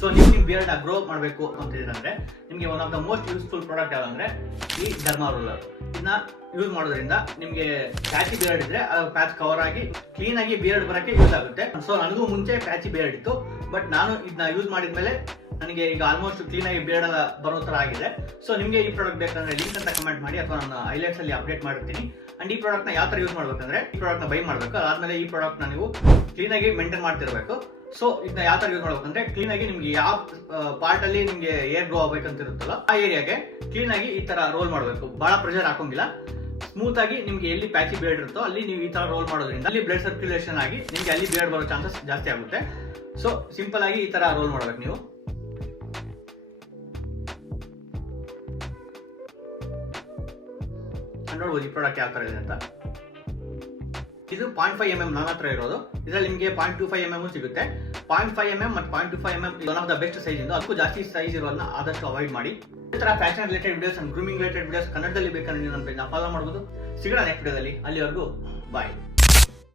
So ನೀವು ನಿಮ್ಮ beard grow ಮಾಡಬೇಕು ಅಂತಿದ್ರೆ ನಿಮಗೆ one of the most useful product ಯಾವಂದ್ರೆ ಈ ಡರ್ಮಾ ರೋಲರ್. ಇದನ್ನ ಯೂಸ್ ಮಾಡೋದ್ರಿಂದ ನಿಮಗೆ ಪ್ಯಾಚಿ ಬಿಯರ್ಡ್ ಇದ್ರೆ ಪ್ಯಾಚ್ ಕವರ್ ಆಗಿ ಕ್ಲೀನ್ ಆಗಿ ಬಿಯರ್ಡ್ ಬರಕ್ಕೆ ಯೂಸ್ ಆಗುತ್ತೆ. ಸೊ ನನಗೂ ಮುಂಚೆ ಪ್ಯಾಚಿ ಬಿಯರ್ಡ್ ಇತ್ತು, ಬಟ್ ನಾನು ಇದನ್ನ ಯೂಸ್ ಮಾಡಿದ್ಮೇಲೆ ನನಗೆ ಈಗ ಆಲ್ಮೋಸ್ಟ್ ಕ್ಲೀನ್ ಆಗಿ ಬಿಯರ್ಡ್ ಎಲ್ಲ ಬರೋ ತರ ಆಗಿದೆ. ಸೊ ನಿಮಗೆ ಈ ಪ್ರಾಡಕ್ಟ್ ಬೇಕಂದ್ರೆ ಲಿಂಕ್ ಅಂತ ಕಮೆಂಟ್ ಮಾಡಿ ಅಥವಾ ನಾನು ಹೈಲೈಟ್ಸ್ ಅಲ್ಲಿ ಅಪ್ಡೇಟ್ ಮಾಡಿರ್ತೀನಿ. ಅಂಡ್ ಈ ಪ್ರಾಡಕ್ಟ್ ನ ಯಾವ ತರ ಯೂಸ್ ಮಾಡ್ಬೇಕಂದ್ರೆ ಈ ಪ್ರಾಡಕ್ಟ್ ನ ಬೈ ಮಾಡಬೇಕು, ಅದಾದ್ಮೇಲೆ ಈ ಪ್ರಾಡಕ್ಟ್ ನ ನೀವು ಕ್ಲೀನ್ ಆಗಿ ಮೇಂಟೈನ್ ಮಾಡ್ತಿರ್ಬೇಕು. ಸೊ ಇದನ್ನ ಯಾವ ತರ ಯೂಸ್ ಮಾಡ್ಬೇಕಂದ್ರೆ ಕ್ಲೀನ್ ಆಗಿ ನಿಮ್ಗೆ ಯಾವ ಪಾರ್ಟ್ ಅಲ್ಲಿ ನಿಮ್ಗೆ ಏರ್ ಗ್ರೋ ಆಗ್ಬೇಕಂತ ಇರುತ್ತಲ್ಲ ಆ ಏರಿಯಾಗೆ ಕ್ಲೀನ್ ಆಗಿ ಈ ತರ ರೋಲ್ ಮಾಡಬೇಕು. ಬಹಳ ಪ್ರೆಷರ್ ಹಾಕೋಂಗಿಲ್ಲ, ಸ್ಮೂತ್ ಆಗಿ ನಿಮ್ಗೆ ಎಲ್ಲಿ ಪ್ಯಾಚಿ ಬಿಯರ್ಡ್ ಇರುತ್ತೋ ಅಲ್ಲಿ ನೀವು ಈ ತರ ರೋಲ್ ಮಾಡೋದ್ರಿಂದ ಅಲ್ಲಿ ಬ್ಲಡ್ ಸರ್ಕ್ಯುಲೇಷನ್ ಆಗಿ ನಿಮ್ಗೆ ಅಲ್ಲಿ ಬಿಯರ್ಡ್ ಬರೋ ಚಾನ್ಸಸ್ ಜಾಸ್ತಿ ಆಗುತ್ತೆ. ಸೊ ಸಿಂಪಲ್ ಆಗಿ ಈ ತರ ರೋಲ್ ಮಾಡ್ಬೇಕು ನೀವು. ನೋಡ್ಬೋದು ಈ ಪ್ರಾಡಕ್ಟ್ ಯಾವ ತರ ಇದೆ ಅಂತ. ಇದು 0.5 mm ನನ್ನ ಹತ್ರ ಇರೋದು. ಇದರಲ್ಲಿ ನಿಮಗೆ 0.25 mm ಸಿಗುತ್ತೆ. 0.5 mm ಮತ್ತು 0.25 mm one of the best size ಇಂದು. ಅದಕ್ಕೂ ಜಾಸ್ತಿ ಸೈಜ್ ಇರೋದನ್ನ ಆದಷ್ಟು ಅವಾಯ್ಡ್ ಮಾಡಿ. ಈ ತರ fashion related videos and grooming related videos ಕನ್ನಡದಲ್ಲಿ ಬೇಕಂದ್ರೆ ನೀವು ನನ್ನ ಪೇಜ್ನ ಫಾಲೋ ಮಾಡಬಹುದು. ಸಿಗೋಣ ನೆಕ್ಸ್ಟ್ ವಿಡಿಯೋದಲ್ಲಿ. ಅಲ್ಲಿವರೆಗೂ ಬಾಯ್.